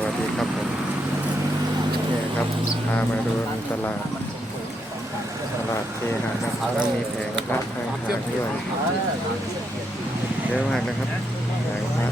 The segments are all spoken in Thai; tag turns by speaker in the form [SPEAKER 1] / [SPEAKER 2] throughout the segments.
[SPEAKER 1] วัสดีครับผมนี่ครับพามาดูตลาดเคหะครับแล้วมีแผงพระข้างทางด้วยเยอะมากนะครับแผงพระ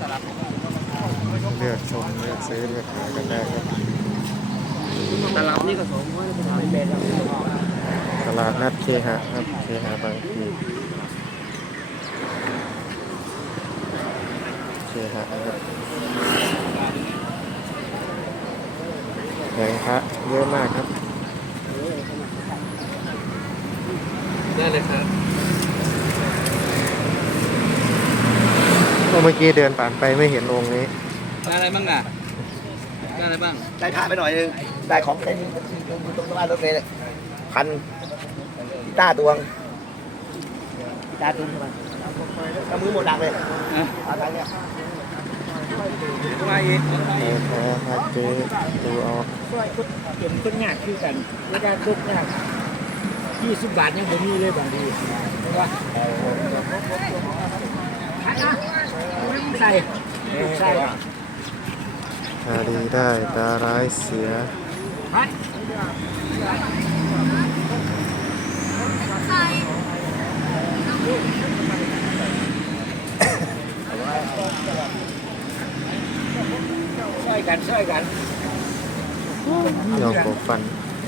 [SPEAKER 1] เลือกชมเลือกซื้อเลือกหากันได้ครับ
[SPEAKER 2] ตลาดนี่ก็สมมติว่าเป็นแบบ
[SPEAKER 1] ตลาดนัดเคหะครับเคหะบางพลีเคหะนะครับแผงพระเยอะมากครับ
[SPEAKER 2] ได้เลยครับ
[SPEAKER 1] เมื่อกี้เดินผ่านไปไม่เห็นองค์นี้
[SPEAKER 2] ได้อะไรบ้างอ่ะได้อะไรบ้าง
[SPEAKER 3] ได้ผ้าไปหน่อยนึงได้ของเต็มอยู่ตรงบ้านรถเมล์เลยพันกีตาร์ตวงกีตาร์ตุ้มมาเอามือหมดดังเลยอะไรเนี่ย
[SPEAKER 2] มาอีก
[SPEAKER 1] แพ้ครับเจ๊ดูเอา
[SPEAKER 2] ช่วยคนเก็บคนยากคือกันเวลาทุกยาก20 บาทยังไม่มีเลยบางทีเห็นปะพัดนะใส่ใส่
[SPEAKER 1] ตาดีได้ตาร้ายเสีย
[SPEAKER 2] พัดช่วยกัน
[SPEAKER 1] ยอมกบฟัน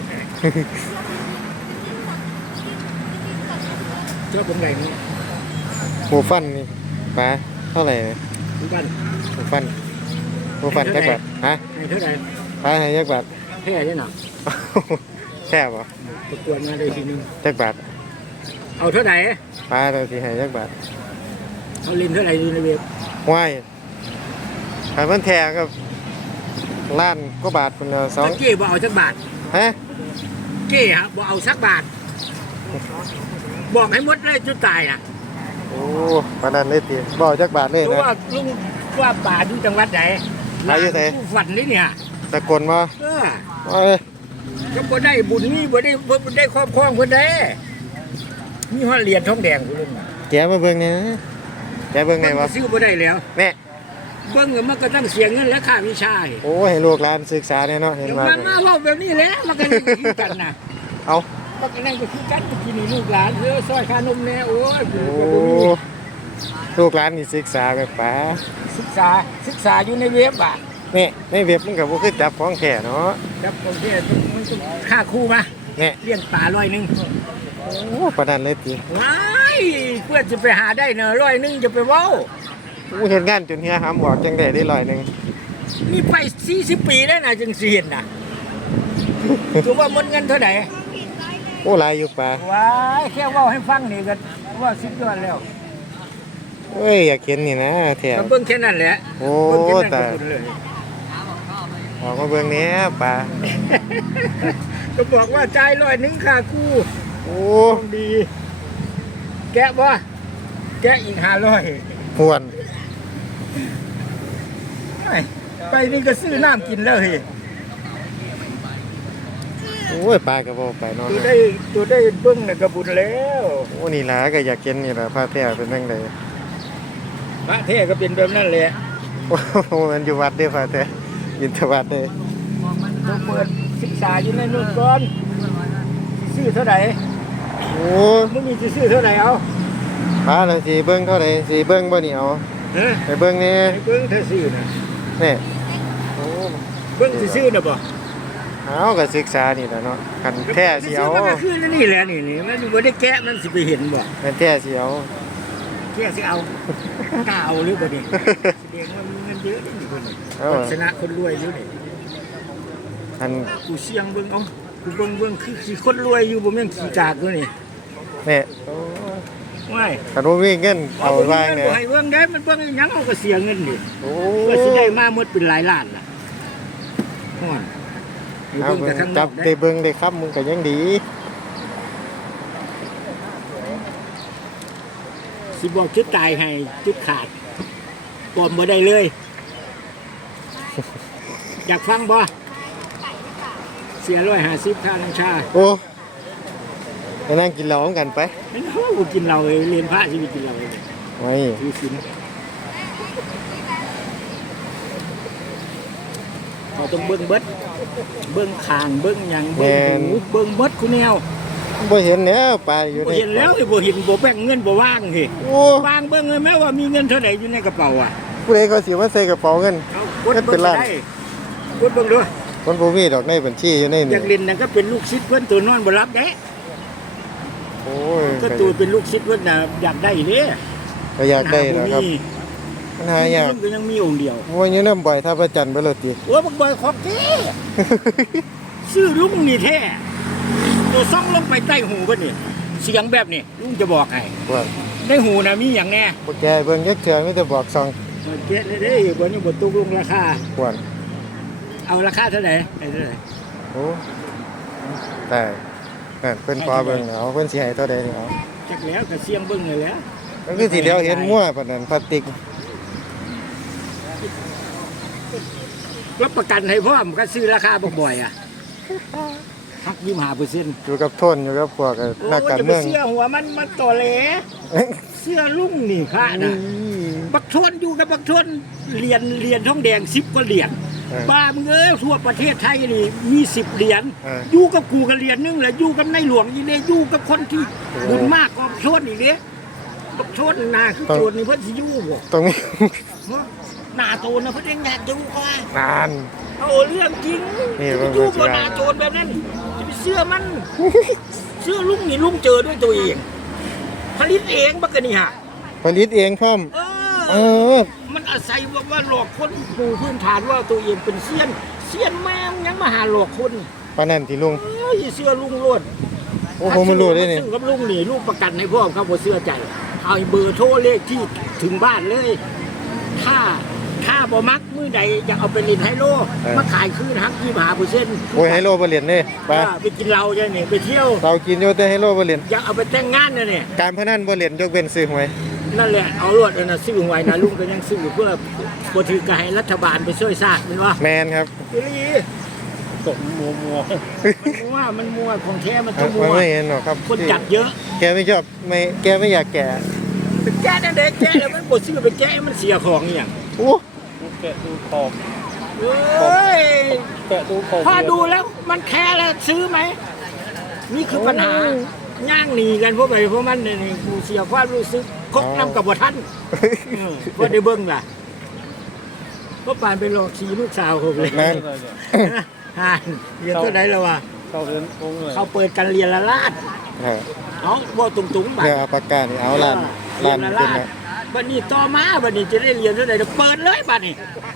[SPEAKER 2] เจ้าผมไหนนี่
[SPEAKER 1] หมูฟันนี่ปลาเท่าไหร่
[SPEAKER 2] ทุกท่าน
[SPEAKER 1] หมูฟันจักบาทฮะ
[SPEAKER 2] ให้เท่าไหร่
[SPEAKER 1] ปลาให้จักบาท
[SPEAKER 2] แค่ได้หน่ะ
[SPEAKER 1] แค่บ่
[SPEAKER 2] ประกวดมาได้ทีนึง
[SPEAKER 1] จักบาท
[SPEAKER 2] เอาเท่าไหร่
[SPEAKER 1] ปลาเราสิให้จักบาท
[SPEAKER 2] เอาลินเท่าไหร่ดูในเว็บ
[SPEAKER 1] ห้วยขายมันแท้ก็ล้านก็บาทคนเดียวสอง
[SPEAKER 2] เก้บ่เอาสักบาท
[SPEAKER 1] ฮะ
[SPEAKER 2] เก้ฮะบ่เอาสักบาทบอกให้หมดเลยจุดตายน่ะ
[SPEAKER 1] โอ้ปานนั้นเลยติบ่จักบาทเลยนะ
[SPEAKER 2] ว่าลุงว่าป่าอยู่จังหวัดไหน
[SPEAKER 1] ป่าอยู่ไหน
[SPEAKER 2] ฝันนี่เนี่ย
[SPEAKER 1] สกลบ่
[SPEAKER 2] ก็บ่ได้บุญนี่บ่ได้ครอบครองเพิ่นได้มีฮอดเหรียญทองแดงพุ่นลุง
[SPEAKER 1] แกมาเบิ่งนี่นะแกเบิ่งไหนวะ
[SPEAKER 2] ซื้อบ่ได้แล้ว
[SPEAKER 1] แม่
[SPEAKER 2] เบิ่งมันก็ต้องเสียเงินและค่าวิชา
[SPEAKER 1] โอ้ให้ลูกหลานศึกษาแน่เนาะเห็นว่า
[SPEAKER 2] มันมาเว้าแบบนี้แหละมันก็คือกันน่ะ
[SPEAKER 1] เอา
[SPEAKER 2] มันก็นั่นก็คือกันกินนี่ลูกหลานซอยค่านมแน่โอ้ย
[SPEAKER 1] ลูกหลานนี่ศึกษาแบบป๋า
[SPEAKER 2] ศึกษาอยู่ในเว็บอ่ะ
[SPEAKER 1] นี่ในเว็บมันก็บ่คือจับของแท้เนาะ
[SPEAKER 2] จับของแท้มันต้องค่าครูมา
[SPEAKER 1] เนี่ย
[SPEAKER 2] เลี้ยงปลา100
[SPEAKER 1] โอ้ปานนั้นเลยติ
[SPEAKER 2] ว้ายเพื่อจะไปหาได้เนาะ100จะไปเว้า
[SPEAKER 1] เฮ็ดงานจนเฮียหำบอกจังได้100
[SPEAKER 2] นี่ไป40 ปีแล้วนะจังสิเห็นน่ะถือว่าหมดเงินเท่าไหร่
[SPEAKER 1] โอ้หลายอยู่ป่า
[SPEAKER 2] ว้ายแค่เว้าให้ฟังนี่ก็ว่าสุดยอดแล้ว
[SPEAKER 1] เอ้ยอยากเห็นนี่นะแท้
[SPEAKER 2] ก็เบิ่งแค่นั้นแหละ
[SPEAKER 1] โอ้ตายออกมาเบิ่งแหน่ป่า
[SPEAKER 2] ก็บอกว่าจ่าย100ค่าครู
[SPEAKER 1] โอ้
[SPEAKER 2] ดีแกะบ่แกะอีก500
[SPEAKER 1] พวน
[SPEAKER 2] ไปนี่ก็ซื้อน้ำกินแล้วเฮ้ย
[SPEAKER 1] โอ้ยปลาก็บ่ไปเนาะ
[SPEAKER 2] ตัวได้เบิ่งน่ะก็บุญแล้ว
[SPEAKER 1] โอ้นี่ล่ะก็อยากกินนี่ล่ะพระแท้เป็นจังได๋
[SPEAKER 2] พระแท้ก็เป็นแบบนั้นแหละ
[SPEAKER 1] โอ้มันอยู่วัดเด้อพระแท้ยินทวัดเด้
[SPEAKER 2] ต้องเปิดศึกษาอยู่ในนู่นก่อนสิซื้อเท่าไหร่
[SPEAKER 1] โอ้
[SPEAKER 2] มึงมีสิซื้อเท่าไหร่เอา
[SPEAKER 1] ปลาแล้วสิเบิ่งเท่าใดสิเบิ่งบ่นี่เอาไปเบิ่งนี่
[SPEAKER 2] เบิ่งเท่าซื้อน่ะ
[SPEAKER 1] นี่โอ้
[SPEAKER 2] เบิ่งสิซื้อน่ะบ่
[SPEAKER 1] เอาก็ศึกษานี่ล่ะเนาะคันแท้สิเอา
[SPEAKER 2] มันก็คือนี่แหละนี่มันบ่ได้แกะมันสิไปเห็นบ่
[SPEAKER 1] มันแท้สิเอา
[SPEAKER 2] แท้สิเอากล้าเอาหรือบ่นี่แสดงว่ามีเงินเยอะนี่คนนี่ชนะคนรวยอยู่นี่
[SPEAKER 1] อัน
[SPEAKER 2] กูเสียงเบิ่งเอากูเบิ่งคือสิคนรวยอยู่บ่แม่นขี้กากตัวนี่
[SPEAKER 1] นี่
[SPEAKER 2] โอ้ว้าย
[SPEAKER 1] คันบ่มีเงินเอาวางเนี่ย
[SPEAKER 2] บ่ให้เบิ่งได้มันเบิ่งหยังเอาก็เสียเงินดิโอ้ก็สิได้มาหมดเป็นหลายล้านล่ะฮ้อน
[SPEAKER 1] จับได้เบิ่งได้ครับมึงก็ยังดี
[SPEAKER 2] สิบอกจุดตายให้จุดขาดปลอมบ่ได้เลยอยากฟังบ่เสีย150ค่าน้ำชา
[SPEAKER 1] โอ้ไปนั่งกินเหล้ากันไป
[SPEAKER 2] ไม่เอากูกินเหล้าเรียนพระสิไปกินเหล้า
[SPEAKER 1] ไม่
[SPEAKER 2] ถือศีลเขาต้องเบิ่งเบิดเบิ่งคางเบิ่งหยังเบิ่งหูเบิ่งเบิดคุณแนว
[SPEAKER 1] บ่เห็นแล้วปลาอยู่
[SPEAKER 2] บ่
[SPEAKER 1] ใน
[SPEAKER 2] เห็นแล้วบ่เห็นบ่แบ่งเงินบ่ว่างสิ
[SPEAKER 1] โอ้
[SPEAKER 2] ว่างเบิ่งเลยแม้ว่ามีเงินเท่าไหร่อยู่ในกระเป๋าอ่ะ
[SPEAKER 1] ผู้ใดเขาสิมาใส่กระเป๋าเงิน
[SPEAKER 2] เอากดเบิ่งได้กดเบิ่งด้วย
[SPEAKER 1] คนบ่มีดอกในบัญชีอยู่ใน
[SPEAKER 2] อ
[SPEAKER 1] นี่
[SPEAKER 2] ยากเล่นนั่นก็เป็นลูกศิษย์เพิ่นตัวนอนบ่รับเด้
[SPEAKER 1] โอ้ย
[SPEAKER 2] ก็ตัวเป็นลูกศิษย์เพิ่นน่ะอยากได้เด้
[SPEAKER 1] ก็อยากได้นะครับปัญหายาก
[SPEAKER 2] ก็ยังมีองค์เดียว
[SPEAKER 1] ว่าอยู่นำบ่อยถ้าพระจันทร์บ่เลยติ
[SPEAKER 2] โอ้ยบักบอยของแท้ชื่อลุงนี่แท้ตัวซ่องลงไปใต้หูเพิ่นนี่เสียงแบบนี้ลุงจะบอกให้
[SPEAKER 1] ว่า
[SPEAKER 2] ในหูน่ะมีหยังแน่
[SPEAKER 1] บ่แกเบิ่งจักเทื่อมีแต่บอกซอง
[SPEAKER 2] เจ๊เด้บ่นี่บ่ตกลงราคา
[SPEAKER 1] กวน
[SPEAKER 2] เอาราคาเท่าไหร่ได้เท่าไหร่
[SPEAKER 1] โอ้แต่นั่นเพิ่นพอเบิ่งเอาเพิ่นสิให้เท่าใดนี่เอา
[SPEAKER 2] จักแล้วก็เสียงเบิ่งเลยแหล้ว
[SPEAKER 1] ก็คือสิเดียวเห็นมั่วปานนั้นพลาสติก
[SPEAKER 2] รับประกันให้พร้อมก็ซื้อราคาบ่อยอ่ะหัก25%
[SPEAKER 1] อยู่กับทนอยู่กับพวก
[SPEAKER 2] โอ้
[SPEAKER 1] นัก
[SPEAKER 2] ย
[SPEAKER 1] การ
[SPEAKER 2] จะไป
[SPEAKER 1] เมือง
[SPEAKER 2] เสื้อหัวมันต่อแหลเสื้อลุงนี่ค่ะนะบักทนอยู่กับบักทนเหรียญทองแดง10กว่าเหรียญบ้ามึงเอ้ยทั่วประเทศไทยนี่มี10เหรียญอยู่กับกูก็เหรียญนึงแหละอยู่กับในหลวงอีเด้อยู่กับคนที่บุญมากกว่าบักทนอีกเด้บักทนนาคือโจรนี่เพิ่นสิอยู่บ่
[SPEAKER 1] ตรงนี้
[SPEAKER 2] หน้าโจรนะเพิ่นยังอยากอยู่กว่าน
[SPEAKER 1] าน
[SPEAKER 2] เอาเรื่องจริง
[SPEAKER 1] นี่
[SPEAKER 2] จะ
[SPEAKER 1] เพิ่
[SPEAKER 2] ไป
[SPEAKER 1] น
[SPEAKER 2] อยู่
[SPEAKER 1] สิ
[SPEAKER 2] บน
[SPEAKER 1] ว่า
[SPEAKER 2] หน้าโจรแบบนั้นจะไปเชื่อมัน เชื่อลุงนี่ลุงเจอด้วยตัวเองผลิตเองบักกะนี่ฮะ
[SPEAKER 1] ผลิตเองพร้อม
[SPEAKER 2] เอ
[SPEAKER 1] เอ
[SPEAKER 2] อ
[SPEAKER 1] อ
[SPEAKER 2] มันอาศัยว่าหลอกคนปูพื้นฐานว่าตัวเองเป็นเซียนแม่งยังมาหาหลอกคน
[SPEAKER 1] ปานนั้นที่ลุง
[SPEAKER 2] เอ้ยเชื่อลุงโลด
[SPEAKER 1] โอ้ผมไม่รู้เลยนี่
[SPEAKER 2] ซึ่งกับลุงนี่ลุงประกันให้พ่อครับบ่เชื่อใจเอาเบอร์โทรเลขที่ถึงบ้านเลย ถ้าบ่มักมื้อใดอยากเอาไปเล่นไฮโลมาขายคืนหัก25%
[SPEAKER 1] โอ้ยไฮโลบ่เล่นเด้ไป
[SPEAKER 2] ไปกินเหล้าใช่นี่ไปเที่ยว
[SPEAKER 1] เรากินอยู่แต่ไฮโลบ่เล่น
[SPEAKER 2] อยากเอาไปแต่งงานนะเนี่ย
[SPEAKER 1] การพนันบ่เล่นยกเว้นซื้อหวย
[SPEAKER 2] นั่นแหละเอารวดนะซื้อไว้นะลุงก็ยังซื้อเพื่อบ่ถือกให้รัฐบาลไปช่วยสร้างแม่นบ่
[SPEAKER 1] แมนครับ
[SPEAKER 2] อีหลีตกมัวมันมัวของแท้มันต้องมั
[SPEAKER 1] มัน
[SPEAKER 2] ว
[SPEAKER 1] ไม่เห็นหรอกครับ
[SPEAKER 2] คนจัดเยอะ
[SPEAKER 1] แกไม่ชอบไม่แกไม่อยากแก่
[SPEAKER 2] เป็นแก้นั่นเด็กแก้แล้วมันบ่ซื้อไปแก้มันเสียของอหย่าง
[SPEAKER 1] โอ้
[SPEAKER 4] แกะดูขอบ
[SPEAKER 2] เอ้ย
[SPEAKER 4] แกะดูขอบ
[SPEAKER 2] พอดูแล้วมันแค่แล้วซื้อไหมนี่คือปัญหาย่างหนีกันเพราะมันนี่กูเสียความรู้สึกคบน้ำกับบ่ทันพอได้เบิ่งล่ะก็ปานไปหลอกสีลูกสาวผมเลย
[SPEAKER 1] นั่น
[SPEAKER 2] ฮะเรียนเท่าไหร่แล้ววะ
[SPEAKER 4] เข้าเรียนองค์เลย
[SPEAKER 2] เขาเปิดกันเรียนละลาด
[SPEAKER 1] เออ
[SPEAKER 2] เอาบ่ตุงๆบัด
[SPEAKER 1] เดี๋ยวเอาปากกานี่เอาลาน
[SPEAKER 2] เรี
[SPEAKER 1] ลาย น
[SPEAKER 2] นละ
[SPEAKER 1] เป็น
[SPEAKER 2] ลา
[SPEAKER 1] ไง
[SPEAKER 2] ดบัดนี้ต่อมาบัดนี้จะได้เรียนเท่าไหร่เดี๋ยวเปิดเลยบัดนี้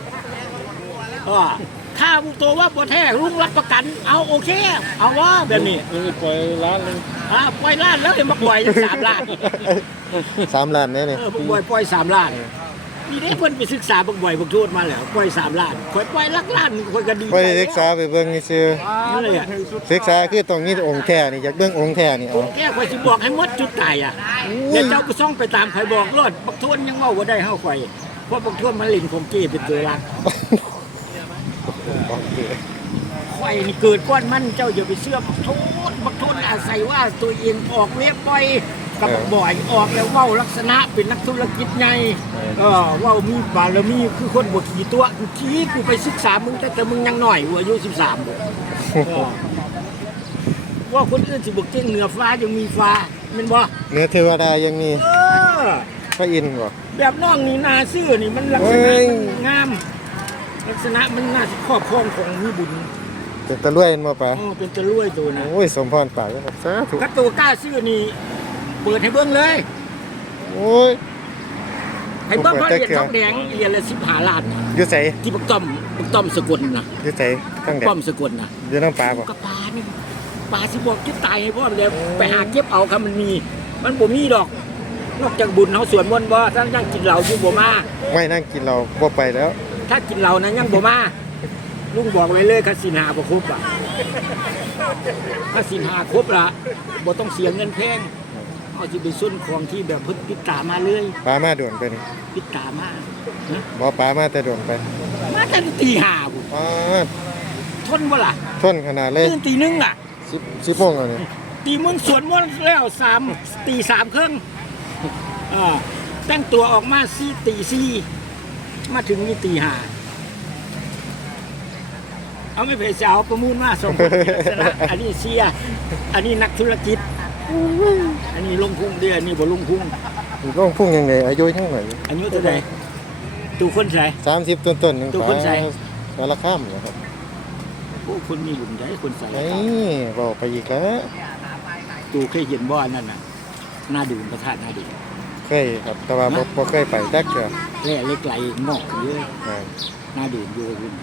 [SPEAKER 2] ถ้าบุตัวว่าบ่แท้ลุงรับประกันเอาโอเค เอาว่าแบบนี้
[SPEAKER 4] นี่ปล่อยร้านเลย
[SPEAKER 2] ปล่อยล้านแล้วเดี๋ยวมาปล่อยจัง3 ล้าน
[SPEAKER 1] 3 ล้านเนี่ยนี่
[SPEAKER 2] บักบอยปล่อย3 ล้านนี่ได้เพิ่นไปศึกษาบักบอยบักโทษมาแล้วปล่อย3 ล้านข่อยปล่อยลักล้านข่อยก็ดี
[SPEAKER 1] บ่ได้ศึกษาไปเบิ่งซื่อ
[SPEAKER 2] นั่นเลยอะ
[SPEAKER 1] ศึกษาคือตรงนี้องค์แท้นี่อยากเบิ่งองค์แท้นี่
[SPEAKER 2] ผ
[SPEAKER 1] เอา
[SPEAKER 2] มแก้ข่อยสิบอกให้หมดจุดตายอ่ะเดี๋ยวเจ้าก็ซ่องไปตามข่อยบอกรอดบักโทษยังเว้าบ่ได้เฮาข่อยเพราะบักโทษมันเล่นของเก้เป็นตัวหลัก
[SPEAKER 1] โอเค
[SPEAKER 2] ข่อยนี่เกิดก้อนมันเจ้าอย่าไปเชื่อบักโทษอาศัยว่าตัวเองออกเว็บปล่อยกับบักบ่อยออกแล้วเว้าลักษณะเป็นนักธุรกิจไงเว้ามีบารมีคือคนบ่ขี่ตัวกูขี่กูไปศึกษามึงแต่มึงยังน้อยกูอายุ13บ่ว่าคนอื่นสิบ่เก่งเหนือฟ้ายังมีฟ้าแม่นบ่
[SPEAKER 1] เนื้อเทวดายังมี
[SPEAKER 2] เออ
[SPEAKER 1] พระอินทร์บ่
[SPEAKER 2] แบบน้องนี่นาซื่อนี่มันลักษณะ
[SPEAKER 1] เฮ้ย
[SPEAKER 2] มันงาม ลักษณะมันน่าสิครอบครองของมีบุญ
[SPEAKER 1] เป็นตะลุ่ยบ่ป่ะ
[SPEAKER 2] เป็นตะลุ่ยตัวนะ
[SPEAKER 1] โอ้ยสมพรปากครับสาธุ
[SPEAKER 2] ก็ตัวกล้าซื่อนี่เปิดให้เบิ่งเลย
[SPEAKER 1] โอ้ย
[SPEAKER 2] ให้เบิ่งเพราะเหรียญทองแดงเหรียญละ15 ล้าน
[SPEAKER 1] อยู่ไส
[SPEAKER 2] ที่บักต้อมสกลนะ
[SPEAKER 1] อยู่ไสตั้งแต่
[SPEAKER 2] ป้อมสกลนะ
[SPEAKER 1] อยู่น้ำปลาบ่
[SPEAKER 2] ก็ปลานี่ปลาสิบอกจะตายให้พ่อมเลยไปหาเก็บเอาครับมันมี มันบ่มีดอก นอกจากบุญเฮาสวนมนต์บ่ถ้ายังกินเหล้าอยู่บ่มา
[SPEAKER 1] ไม่นั่งกินเราบ่ไปแล้ว
[SPEAKER 2] ถ้ากินเหล้านะยังบ่มาลุงบอกไว้เลยคาสินหาบ่ครบอ่ะถ้าสินหาครบละบ่ต้องเสียเงินแพงเอาสิไปซุ่นของที่แบบเพิ่นติดตามมาเลย
[SPEAKER 1] ปลามาด่วนไปนี่
[SPEAKER 2] ติดตามมานะ
[SPEAKER 1] บ่ปลามาแต่ด่วนไป
[SPEAKER 2] มาตั้งตีห้าบุ
[SPEAKER 1] ปลา
[SPEAKER 2] ทนบ่ล่ะ
[SPEAKER 1] ชนขนาดเลย
[SPEAKER 2] ตื่นตีหนึ่งอ่ะ
[SPEAKER 1] 10โมงแล้วนี่
[SPEAKER 2] ตีมึงสวนมนต์แล้วตี 3 ครึ่งแต่งตัวออกมาตี 4มาถึงนี่ตี 5 เอาไม่เพจเอาประมูลมาส่งคนชนะอันนี้เชียร์อันนี้นักธุรกิจอันนี้ลงพุ่งเดียวอันนี้บ่ลงพุ่ง
[SPEAKER 1] ร่องพุ่งยังไงอายุยังไง
[SPEAKER 2] อายุเท่าไหร่ตูคนใส่
[SPEAKER 1] 30ต้นๆนึง
[SPEAKER 2] ตัวคนใส่
[SPEAKER 1] สารข้ามนะครับ
[SPEAKER 2] โอ้คนมีบุญใจคนใส่
[SPEAKER 1] นี่บอกไปอีกแล้ว
[SPEAKER 2] ตูเคยเห็นบ่อนนั่นน่ะหน้าดื่มประทานหน้าดื่ม
[SPEAKER 1] เคยครับแต่ว่าบ่เคยไปจักเทื่อ
[SPEAKER 2] แร่เล็กไหลงอกเยอะ
[SPEAKER 1] อ่า
[SPEAKER 2] หน้าดื่มอยู่คุณ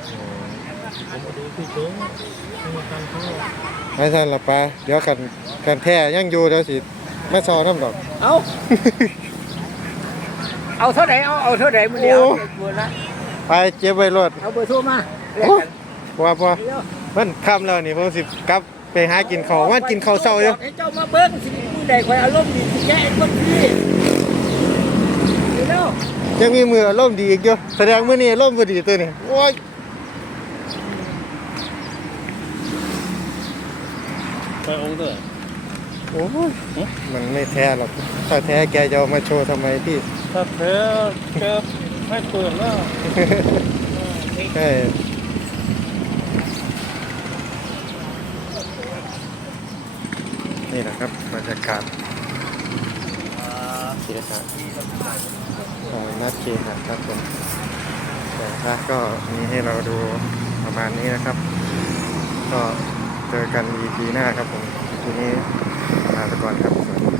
[SPEAKER 1] ไม่ใช่ละปะเดี๋ยวกันแท้ยังอยู่เดี๋ยวสิมาซอน้ำดอก
[SPEAKER 2] เอาเอาเท่าไหร่เอาเท่าไหร่มื้อเดียวเบอร์ละ
[SPEAKER 1] ไปเจ็บไว้รถ
[SPEAKER 2] เอาเบอร์โทรมาแลกกัน
[SPEAKER 1] พอมันค่ำแล้วนี่ผมสิกลับไปหากินข้าววันกินข้าวเช้าอยู่
[SPEAKER 2] ให้เจ้ามาเบิ่งสิมื้อใดข่อยอารมณ์ดีสิแก้ไอ้คนพี่เร็ว
[SPEAKER 1] ยังมีมืออารมณ์ดีอีกอยู่แสดงมื้อนี้อารมณ์บ่ดีตัวนี้โอ้ย
[SPEAKER 4] ไปองค์เถอะ
[SPEAKER 1] โอ้ยมันไม่แท้หรอกถ้าแท้แกจะเอามาโชว์ทำไมพี่
[SPEAKER 4] ถ้าแพ้แกให้เปิดแล้ว
[SPEAKER 1] ใช่นี่แหละครับบรรยากาศเคหะนัดเคหะครับผมแต่ถ้าก็มีให้เราดูประมาณนี้นะครับ ก็เจอกัน EP หน้าครับผมทีนี้ลาไปก่อนครับสวัสดี